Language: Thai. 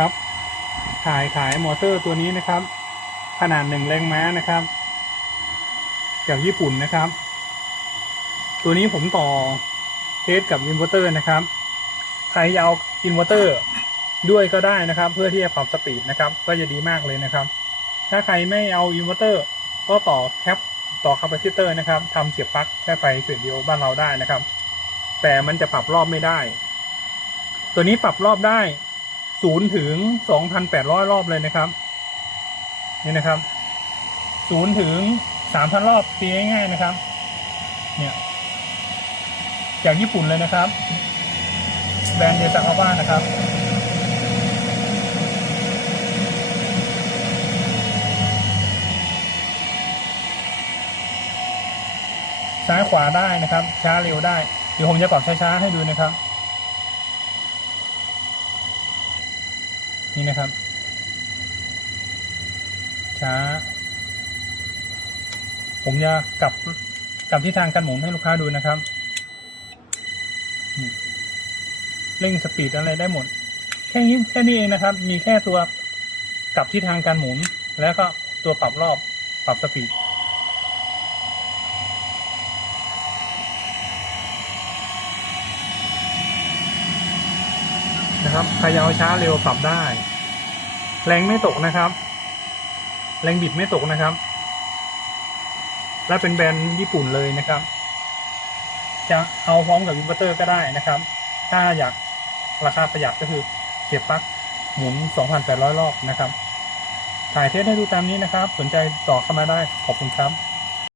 ครับขายขายมอเตอร์ตัวนี้นะครับ ขนาดหนึ่งแรงม้านะครับจากญี่ปุ่นนะครับ ตัวนี้ผมต่อเทสกับอินเวอร์เตอร์นะครับ ใครจะเอาอินเวอร์เตอร์ด้วยก็ได้นะครับ เพื่อที่จะปรับสปีดนะครับ ก็จะดีมากเลยนะครับ ถ้าใครไม่เอาอินเวอร์เตอร์ก็ต่อแคปต่อคาปาซิเตอร์นะครับทำเสียบปลั๊กแค่ไฟเสียบเดียวบ้านเราได้นะครับ แต่มันจะปรับรอบไม่ได้ ตัวนี้ปรับรอบได้ ศูนย์ถึงสองพันแปดร้อยรอบเลยนะครับ นี่นะครับศูนย์ถึงสามพันรอบตีง่ายๆนะครับ เนี่ย จากญี่ปุ่นเลยนะครับ แบรนด์เดซากาว่านะครับซ้ายขวาได้นะครับ ช้าเร็วได้ เดี๋ยวผมจะปรับช้าๆให้ดูนะครับ นี่นะครับ ช้า ผมจะกลับกลับที่ทางการหมุนให้ลูกค้าดูนะครับเร่งสปีดอะไรได้หมด แค่นี้แค่นี้เองนะครับ มีแค่ตัวกลับที่ทางการหมุน แล้วก็ตัวปรับรอบปรับสปีด นะครับใครจะเอาช้าเร็วปรับได้ แรงไม่ตกนะครับ แรงบิดไม่ตกนะครับ และเป็นแบรนด์ญี่ปุ่นเลยนะครับ จะเอาพร้อมกับอินเวอร์เตอร์ก็ได้นะครับ ถ้าอยากราคาประหยัดก็คือเสียบปลั๊กหมุน 2,800 รอบนะครับ ถ่ายเทสให้ดูตามนี้นะครับ สนใจต่อเข้ามาได้ขอบคุณครับ